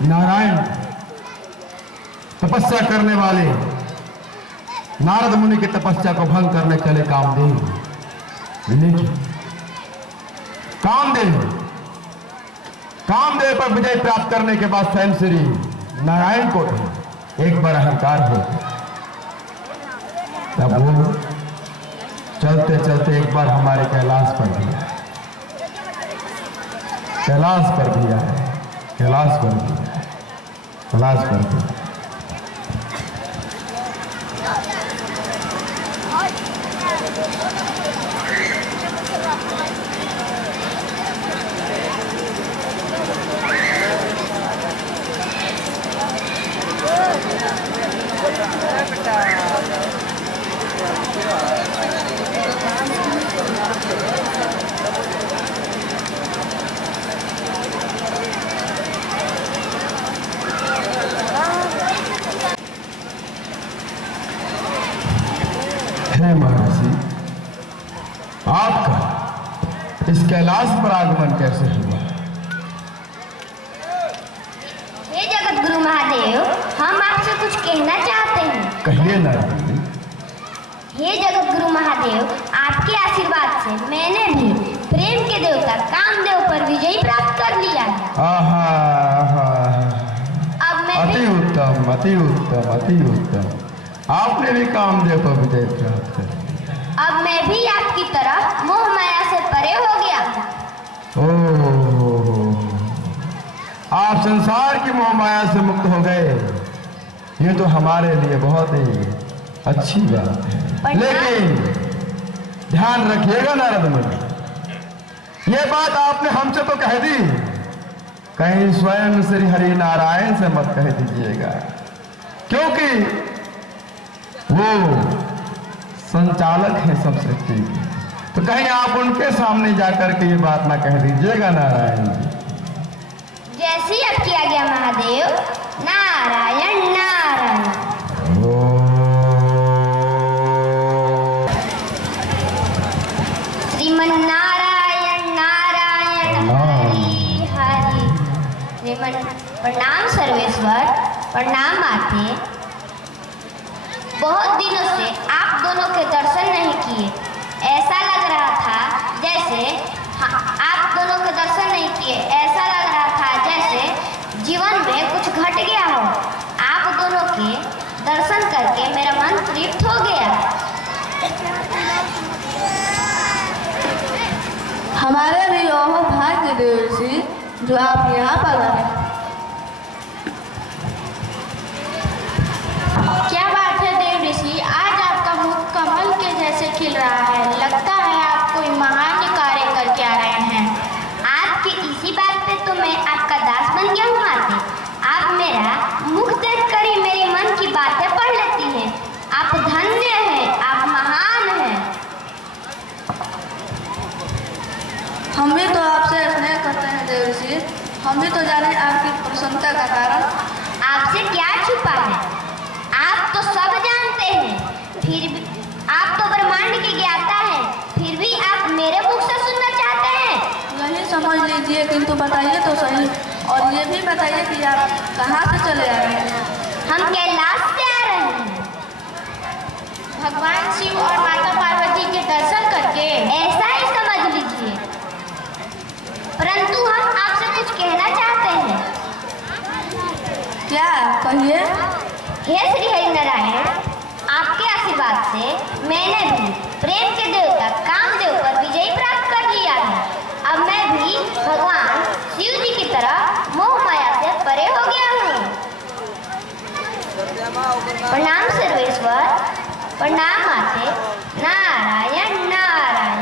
नारायण तपस्या करने वाले नारद मुनि की तपस्या को भंग करने चले कामदेव, लेकिन कामदेव पर विजय प्राप्त करने के बाद स्वयं श्री नारायण को एक बार अहंकार हो, तब वो चलते चलते एक बार हमारे कैलाश पर भी आए, कैलाश पर भी आए, कैलाश पर भी आए, कैलाश पर भी आए। है महर्षि, आपका इस कैलाश पर आगमन कैसे हुआ? हे जगत गुरु महादेव, हम आपसे कुछ कहना चाहते हैं। कहिए नारद। हे जगत गुरु महादेव, आपके आशीर्वाद से मैंने भी प्रेम के देवता कामदेव पर विजय प्राप्त कर लिया है। आहा, आहा, अब मैं अति उत्तम, अति उत्तम, अति उत्तम। आपने भी कामदेव पर विजय प्राप्त कर लिया। अब मैं भी आपकी तरह मोह माया से परे हो गया। ओह, आप संसार की मोह माया से मुक्त हो गए, ये तो हमारे लिए बहुत ही अच्छी बात है। लेकिन ध्यान रखिएगा नारद मुनि, ये बात आपने हमसे तो कह दी, कहीं स्वयं श्री हरि नारायण से मत कह दीजिएगा, क्योंकि वो संचालक है सब सृष्टि के। तो कहीं आप उनके सामने जाकर के ये बात ना कह दीजिएगा नारायण जी। जैसी आपकी आज्ञा महादेव। नारायण नारायण। श्रीमन नारायण नारायण हरि हरि। श्रीमन प्रणाम सर्वेश्वर, प्रणाम माते। बहुत दिनों से आप दोनों के दर्शन नहीं किए, ऐसा लग रहा था जैसे आप दोनों के दर्शन नहीं किए, ऐसा लग रहा था जैसे जीवन में कुछ घट गया हो। आप दोनों के दर्शन करके मेरा मन तृप्त हो गया। हमारे भी ओहो भाग्य देवर्षि, जो आप यहाँ पर आए। क्या बात है देव ऋषि, आज आपका मुख कमल के जैसे खिल रहा है। लगता है आप कोई महान कार्य करके आ रहे हैं। आपकी इसी बात पे तो मैं आपका दास बन गया हूँ माते। आप मेरा मुख देख कर ही मेरे मन की बातें पढ़ लेती हैं। आप धन्य हैं, आप महान हैं। हम भी तो आपसे स्नेह करते हैं देवर्षि, हम भी तो जाने आपकी प्रसन्नता का कारण। आपसे क्या छुपा है, आप तो सब जानते हैं। फिर भी आप तो ब्रह्मांड के ज्ञाता हैं, फिर भी आप मेरे मुख से सुनना चाहते हैं। यही समझ लीजिए, किंतु बताइए तो सही, और ये भी बताइए कि आप कहाँ से चले आ रहे हैं? हम कैलाश से आ रहे हैं, भगवान शिव और माता पार्वती के दर्शन करके। ऐसा ही समझ लीजिए, परंतु हम आपसे कुछ कहना चाहते हैं। क्या? कहिए। हे श्री हरि नारायण, आपके आशीर्वाद से मैंने भी प्रेम के देवता कामदेव पर विजय प्राप्त कर लिया है। अब मैं भी भगवान शिव जी की तरह मोह माया से परे हो गया हूँ। प्रणाम सर्वेश्वर, प्रणाम माते। नारायण नारायण।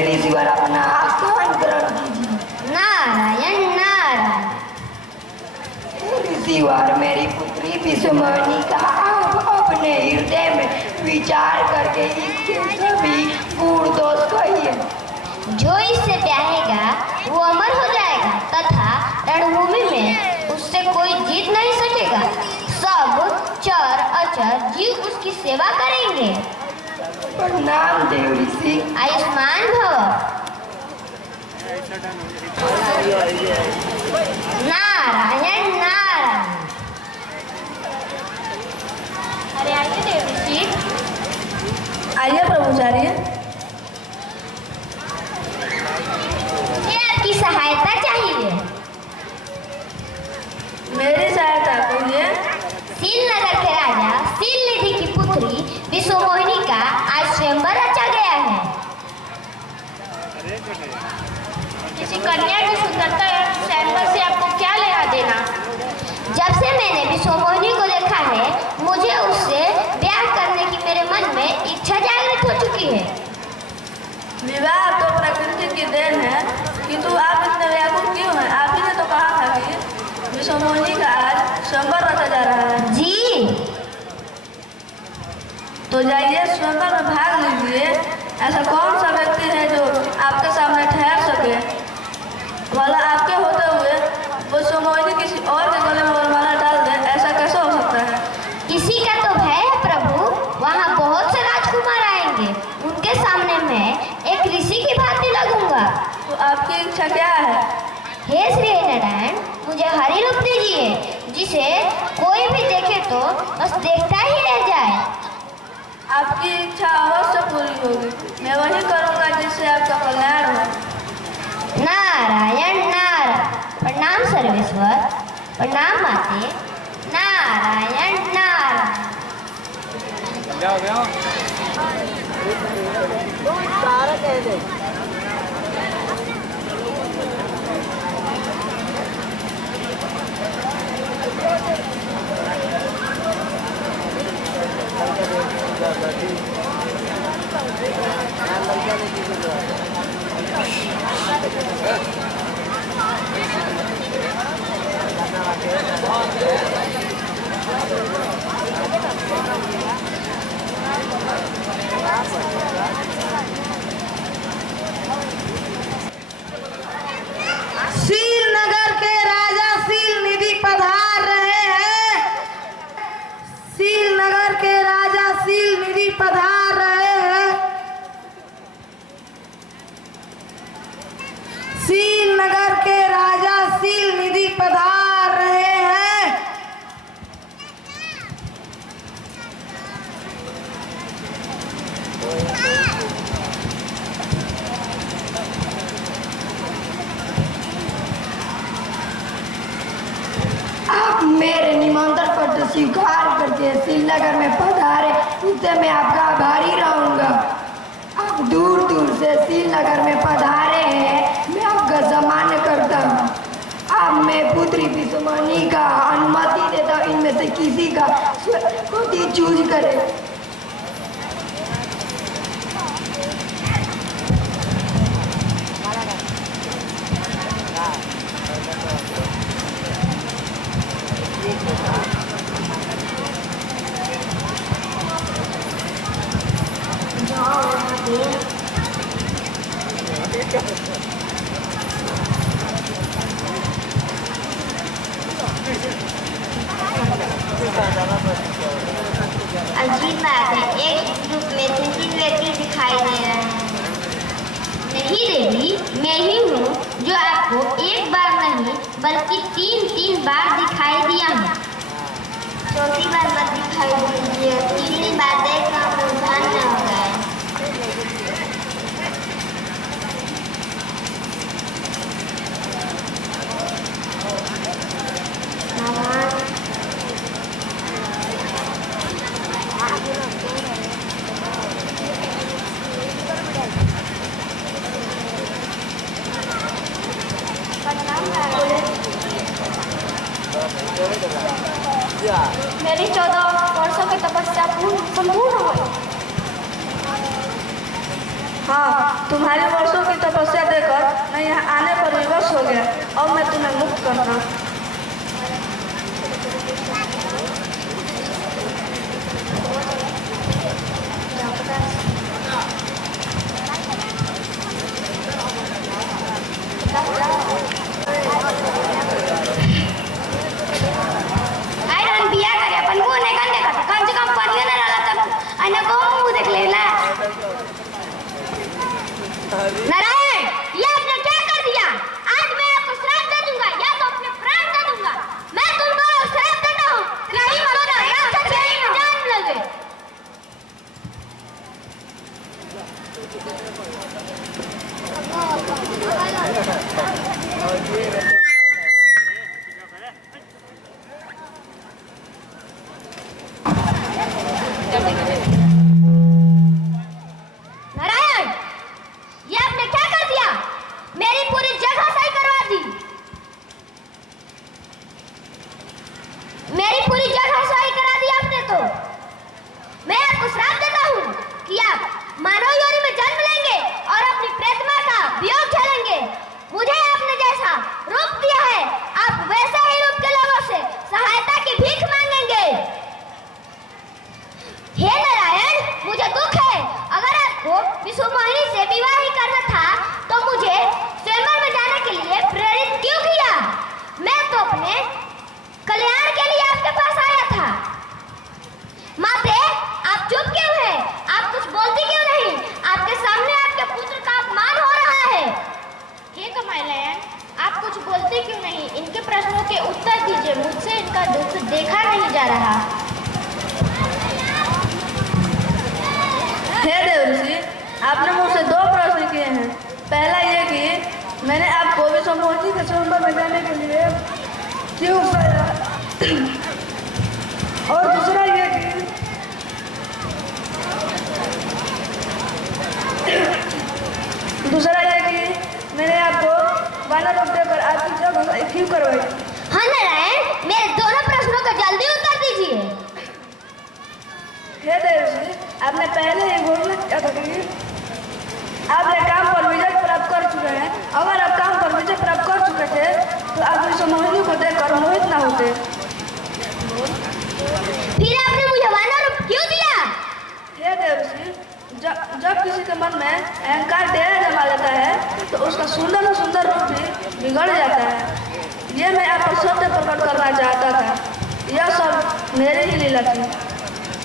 हे ऋषिवर अपना आस्थान ग्रहण कीजिए। नारायण नारायण। हे ऋषिवर मेरी पुत्री विषमोहिनी का आप अपने हृदय में विचार करके इसके सभी गुण दोष कहिए। जो इससे ब्याहेगा वो अमर हो जाएगा तथा रणभूमि में उससे कोई जीत नहीं सकेगा। सब चर अचर जीव उसकी सेवा करेंगे। प्रणाम देव ऋषि। आयुष्मान भव। नारायण नारायण। अरे आइए देव ऋषि। आइए प्रभुचार्य। मुझे आपकी सहायता चाहिए। मेरी सहायता करिए। सीलनगर के राजा सीलनिधि की पुत्री विषमोहिनी का आज स्वयंवर रचा गया है। किसी कन्या की सुंदरता स्वयंवर से आपको क्या लेना देना? जब से मैंने विषमोहिनी को देखा है मुझे उससे ब्याह करने की मेरे मन में इच्छा जागृत हो चुकी है। विवाह तो प्रकृति की देन है, किंतु आप इतने व्याकुल क्यों हैं? आप ही ने तो कहा था कि विषमोहिनी का आज स्वयंवर रचा जा रहा है। जी। तो जाइए स्वयंवर में भाग लीजिए। ऐसा कौन सा व्यक्ति है जो आपके सामने ठहर सके? वाला आपके होते हुए वो विषमोहिनी किसी और के गले में वरमाला डाल दे, ऐसा कैसे हो सकता है? इसी का तो भय है प्रभु। वहाँ बहुत से राजकुमार आएंगे, उनके सामने मैं एक ऋषि की भांति लगूंगा। तो आपकी इच्छा क्या है? हे श्री नारायण, मुझे हरि रूप दीजिए जिसे कोई भी देखे तो बस देखता ही रह जाए। आपकी इच्छा अवश्य पूरी होगी। मैं वही करूँगा जिससे आपका कल्याण हो। नारायण नारायण। प्रणाम सर्वेश्वर। प्रणाम माते। नारायण नारायण। सीलनगर के राजा सीलनिधि पधार रहे हैं। सीलनगर के राजा सीलनिधि पधार रहे हैं। सीलनगर के राजा सीलनिधि पधार रहे हैं। आप मेरे निमंत्रण पत्र स्वीकार करके श्रीनगर में पधारे, उससे मैं आपका आभारी रहूंगा। आप दूर दूर से श्रीनगर में पधारे हैं, मैं आपका सम्मान करता हूँ। अब मैं पुत्री विषमोहिनी का अनुमति देता हूँ, इनमें से किसी का पति चूज करे। अजीब बात है, एक ग्रुप में 3 व्यक्ति दिखाई दे रहे हैं। नहीं देवी, मैं ही हूँ जो आपको एक बार नहीं बल्कि 3 बार दिखाई दिया हूँ। चौथी बार मत दिखाई दीजिए, 3 बार देखना तो धन्य हो गए। मेरी 14 वर्षों की तपस्या संपूर्ण हो गई। हाँ, तुम्हारी वर्षों की तपस्या देखकर मैं यहाँ आने पर विवश हो गया। अब मैं तुम्हें मुक्त करता हूँ। नारायण, ये आपने क्या कर दिया? आज मैं आपको श्राप दे दूंगा या तो अपने प्राण दे दूंगा। मैं तुमको श्राप देता हूँ, नहीं मानो या तो तेरी जान लगे। आपने मुझसे 2 प्रश्न किए हैं। पहला ये कि मैंने आपको विश्वमोहिनी के स्वयंवर में जाने के लिए क्यों उकसाया, और दूसरा ये कि मैंने आपको वाला रूप देकर आपकी जगह क्यों करवाई। हाँ नारायण, मेरे दोनों प्रश्नों का जल्दी उत्तर दीजिए। हे देवजी, आपने पहले ही घोषणा किया था कि आप ये काम पर विजय प्राप्त कर चुके हैं। अगर आप काम पर विजय प्राप्त कर चुके थे तो आप विश्वमोहिनी को देखकर मोहित ना होते। फिर आपने मुझे वानर रूप क्यों दिया? हे देवजी, जब किसी के मन में अहंकार डेरा जमा लेता है तो उसका सुंदर और सुंदर रूप भी बिगड़ जाता है। ये मैं आपको सत्य प्रकट करना चाहता था। यह सब मेरी ही लीला थी।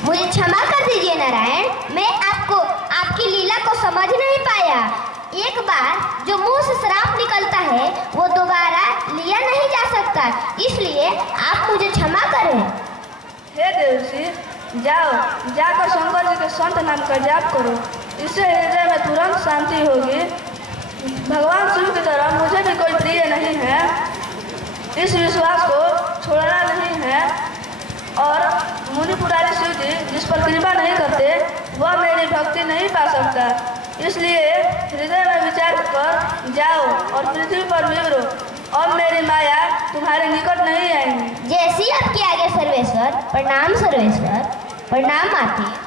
मुझे क्षमा कर दीजिए नारायण, मैं आपकी लीला को समझ नहीं पाया। एक बार जो मुंह से श्राप निकलता है वो दोबारा लिया नहीं जा सकता, इसलिए आप मुझे क्षमा करें। हे देवजी, जाकर शंकर जी के संत नाम का जाप करो, इससे हृदय में तुरंत शांति होगी। भगवान शिव की तरह मुझे भी कोई प्रिय नहीं है, इस विश्वास को छोड़ना नहीं है। और मुनि पुरारी शिव जी जिस पर कृपा नहीं करते वह मेरी भक्ति नहीं पा सकता, इसलिए हृदय में विचार कर जाओ और पृथ्वी पर विवरो, और मेरी माया तुम्हारे निकट नहीं आएंगी। जैसी आपके आगे सर्वेश्वर। प्रणाम सर्वेश्वर, प्रणाम माते।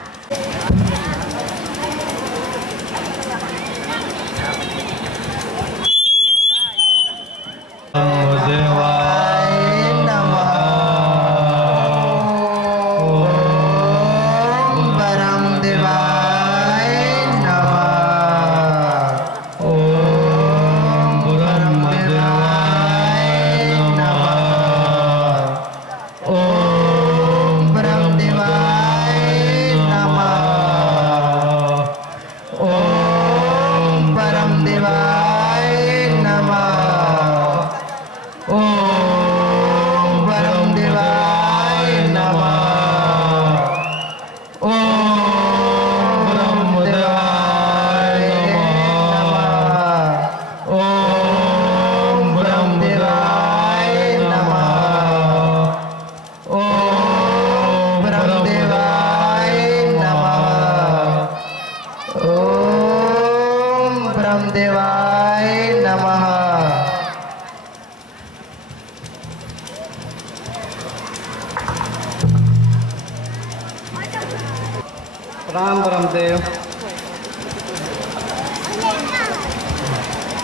राम ब्रह्मदेव।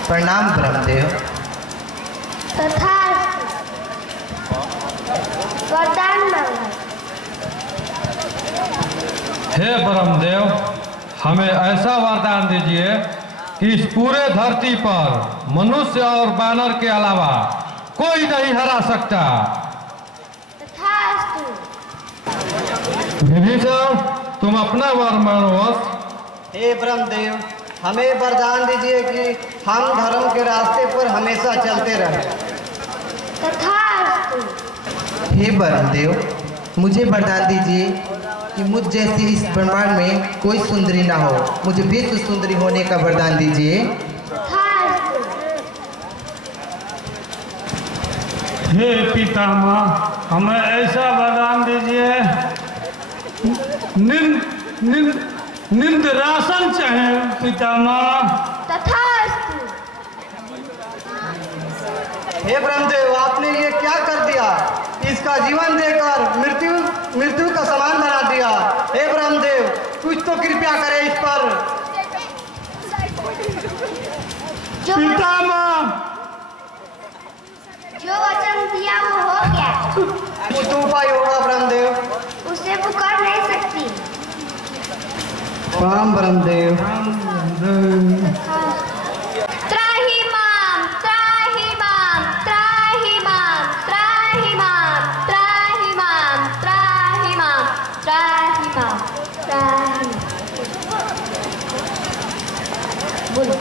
प्रणाम ब्रह्मदेव। तथास्तु। वरदान मांगो। हे ब्रह्मदेव, हमें ऐसा वरदान दीजिए कि इस पूरे धरती पर मनुष्य और वानर के अलावा कोई नहीं हरा सकता। तथास्तु। विभीषण, तुम अपना वर मानो। हे ब्रह्मदेव, हमें वरदान दीजिए कि हम धर्म के रास्ते पर हमेशा चलते रहें। तथास्तु। हे ब्रह्मदेव, मुझे वरदान दीजिए कि मुझ जैसी इस ब्रह्मांड में कोई सुंदरी ना हो। मुझे विश्व सुंदरी होने का वरदान दीजिए। तथास्तु। हे पितामह, हमें ऐसा वरदान दीजिए, निंदरासन चाहे पितामह। तथास्तु। हे ब्रह्मदेव, आपने ये क्या कर दिया? इसका जीवन देकर मृत्यु का समान बना दिया। हे ब्रह्मदेव, कुछ तो कृपया करें इस पर। पितामह, जो वचन दिया वो हो गया। कुछ तो उपाय होगा ब्रह्मदेव। उसे पुकार नहीं सकती। राम ब्रह्मदेव। त्राहि माम, त्राहि माम, त्राहि माम, त्राहि माम, त्राहि माम, त्राहि माम, त्राहि माम, त्राहि। बोलो।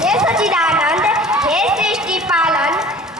हे सच्चिदानंद, हे सृष्टि पालन,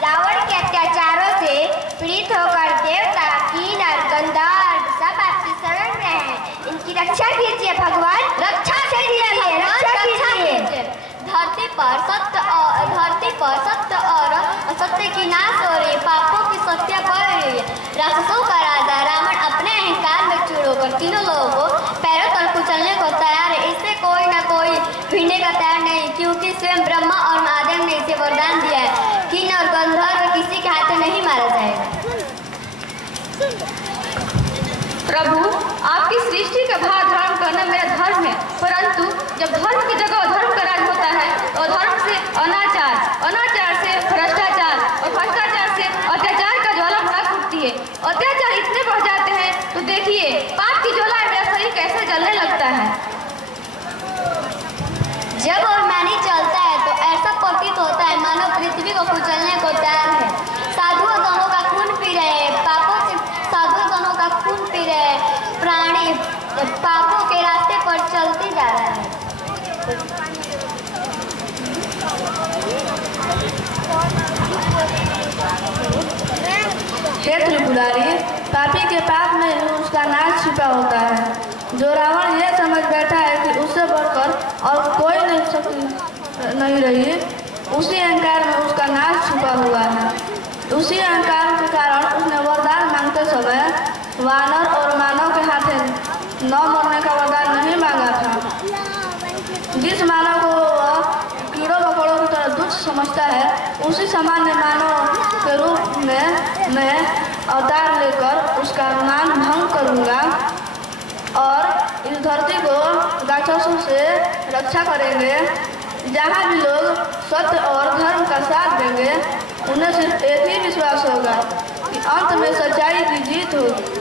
रावण के अत्याचारों से पीड़ित होकर देवता, कीनर, गंधर्व सब आपकी शरण में हैं। इनकी रक्षा कीजिए भगवान, रक्षा कीजिए, रक्षा कीजिए। धरती पर सत्य और असत्य की नाश हो रही है, पापों की सत्या बढ़ रही है। राक्षसों का राजा रावण अपने अहंकार में चूर होकर तीनों लोगों को पैरों तल कुचलने को तैयार है। इससे कोई ना कोई भिड़ने का तैयार नहीं, क्योंकि स्वयं ब्रह्मा और महादेव ने इसे वरदान दिया है, कीन और गंधर्व किसी के हाथ नहीं मारा जाएगा। प्रभु, आपकी सृष्टि का भार धारण करना मेरा धर्म है, परंतु जब धर्म की जगह अधर्म का राज होता है तो अधर्म से अनाचार, अनाचार से भ्रष्टाचार और भ्रष्टाचार से अत्याचार का ज्वाला भड़क उठती है। अत्याचार इतने बढ़ जाते हैं तो देखिए पाप की ज्वाला मेरा शरीर कैसे जलने लगता है। जब अभिमानी चलता है तो ऐसा प्रतीत होता है मानो पृथ्वी को कुचलने को तैयार है। साधुओं दोनों का खून पी रहे हैं, पापों से साधुओं दोनों का खून पी रहे हैं। प्राणी पापों के रास्ते पर चलते जा रहा है। हे त्रिपुरारी, पापी के पाप में ही उसका नाश छिपा होता है। जो रावण ये समझ बैठा है कि उससे बढ़कर और कोई नहीं रही, उसी अहंकार में उसका नाश छुपा हुआ है। उसी अहंकार के कारण उसने वरदान मांगते समय वानर और मानव के हाथे न मरने का वरदान नहीं मांगा था। जिस मानव को वह कीड़ों मकोड़ों की तरह तुच्छ समझता है, उसी सामान्य मानव के रूप में मैं अवतार लेकर उसका मान भंग करूँगा और इस धरती को राक्षसों से रक्षा करेंगे। जहाँ भी लोग सत्य और धर्म का साथ देंगे, उन्हें सिर्फ एक ही विश्वास होगा कि अंत में सच्चाई की जीत होगी।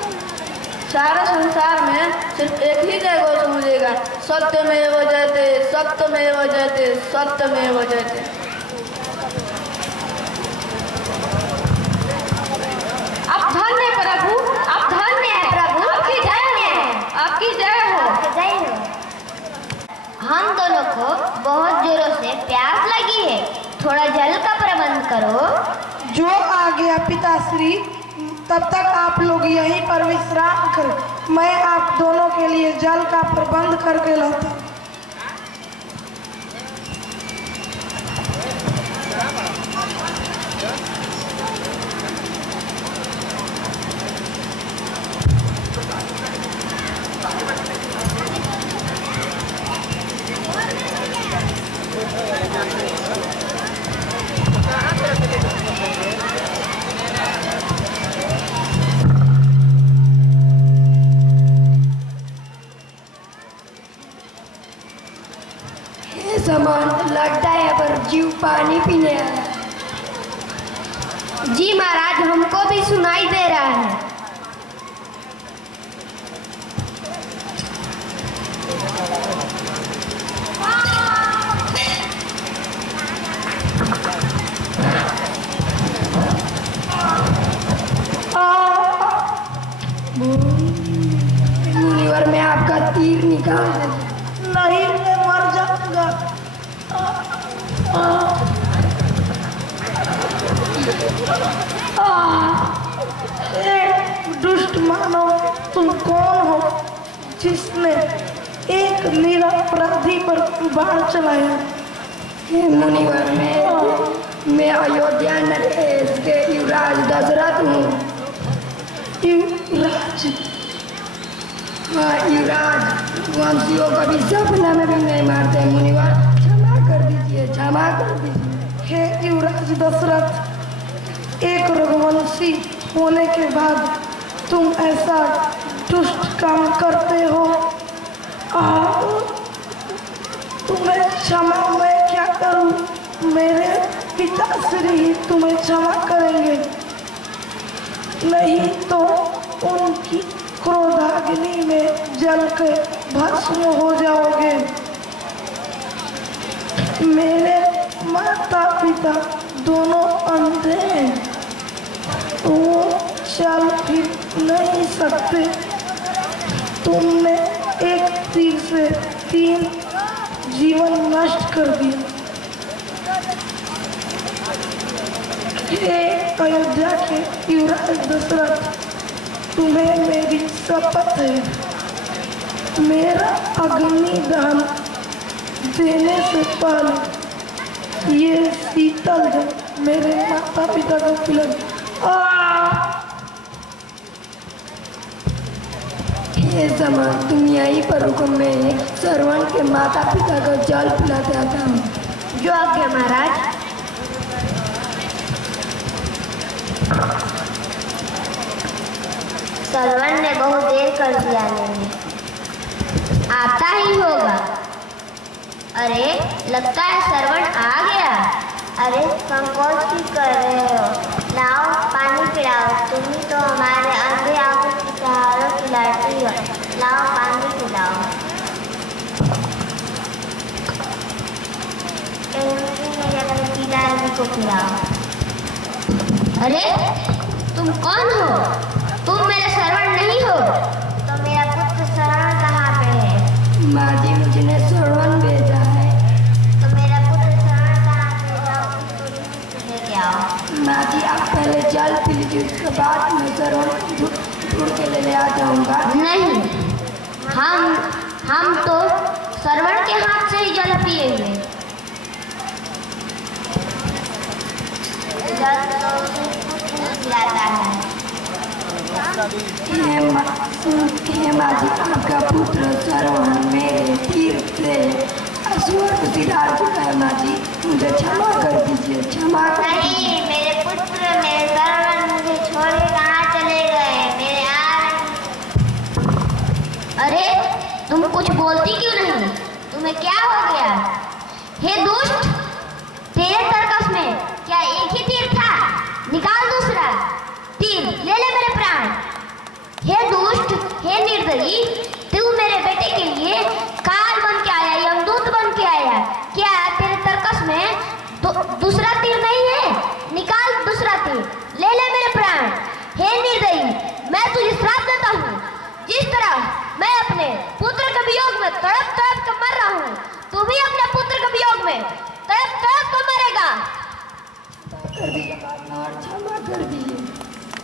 सारे संसार में सिर्फ एक ही जय घोष गूंजेगा, सत्यमेव जयते, सत्यमेव जयते, सत्यमेव जयते। आप धन्य है प्रभु, आप धन्य है प्रभु, आपकी जय है, आपकी जय हो, जय हो। हम दोनों को बहुत जोरों से प्यास लगी है, थोड़ा जल का प्रबंध करो। जो आ गया पिताश्री, तब तक आप लोग यहीं पर विश्राम करें। मैं आप दोनों के लिए जल का प्रबंध करके लाता हूं। सामान लगता है पर जीव पानी पीने आया। जी महाराज, हमको भी सुनाई दे रहा है। मुनिवर में आपका तीर निकाल दे। नहीं, मैं मर जाऊंगा। दुष्ट मानव, तुम कौन हो जिसने एक निरपराधी पर बाण चलाया? हे मुनिवर, मैं अयोध्या नरेश के युवराज दशरथ हूँ। युवराज? हाँ युवराज, वंशियों कभी सपना में भी नहीं मारते। मुनिवर क्षमा कर दीजिए, क्षमा कर दीजिए। हे युवराज दशरथ, एक रघुवंशी होने के बाद तुम ऐसा दुष्ट काम करते हो। तुम्हें क्षमा मैं क्या करूं? मेरे पिताश्री ही तुम्हें क्षमा करेंगे, नहीं तो उनकी क्रोधाग्नि में जल के भस्म हो जाओगे। मेरे माता पिता दोनों अंधे हैं, वो चल फिर नहीं सकते। तुमने एक तीर से 3 जीवन नष्ट कर दिया। हे अयोध्या के युवराज दशरथ, तुम्हें मेरी शपथ है, मेरा अग्नि दहन देने से पहले ये शीतल जल मेरे माता पिता को पिला। हे समान, तुम यहीं पर रुको, मैं श्रवण के माता पिता को जल पिलाते आता हूँ। जो आज्ञा महाराज। श्रवण ने बहुत देर कर दिया, नहीं आता ही होगा। अरे लगता है श्रवण आ गया। अरे संकोच ही कर रहे हो, लाओ पानी पिलाओ। तुम ही तो हमारे अंधे आंखों की सहारों की लाठी हो, लाओ पानी पिलाओ। को पिलाओ। अरे तुम कौन हो? तुम मेरे श्रवण नहीं हो? तो मेरा पुत्र श्रवण कहाँ पे है? माँ जी, मुझे श्रवण भेजा है। तो मेरा पुत्र श्रवण कहाँ पे? जाओ लेके आओ। माँ जी, आप पहले जल पी लीजिए, उसके बाद मैं श्रवण ढूंढ के ले आ जाऊंगा। नहीं, हम तो श्रवण के हाथ से ही जल पिएंगे। जल तो पिलाता है। हे माँ जी, आपका पुत्र श्रवण मेरे तीर से स्वर्ग सिधार चुका है। माँ जी, मुझे क्षमा कर दीजिए, क्षमा कर। नहीं, मेरे पुत्र मेरे श्रवण मुझे छोड़ के कहाँ चले गए? मेरे अरे तुम कुछ बोलती क्यों नहीं? तुम्हें क्या हो गया? हे दुष्ट, तेरे तर्कस में क्या एक ही तीर था? निकाल दूसरा तीर, ले ले मेरे प्राण। हे दुष्ट, हे निर्दयी, तू मेरे बेटे के लिए काल बन के आया, यमदूत बन के आया। क्या तेरे तर्कस में दूसरा तीर नहीं है? निकाल दूसरा तीर, ले ले मेरे प्राण। हे निर्दयी, मैं तुझे श्राप देता हूँ। जिस तरह मैं अपने पुत्र के वियोग में तड़प तड़प कर मर रहा हूँ, तू भी अपने पुत्र के वियोग में तड़प तड़प कर मरेगा। कर दीजिए,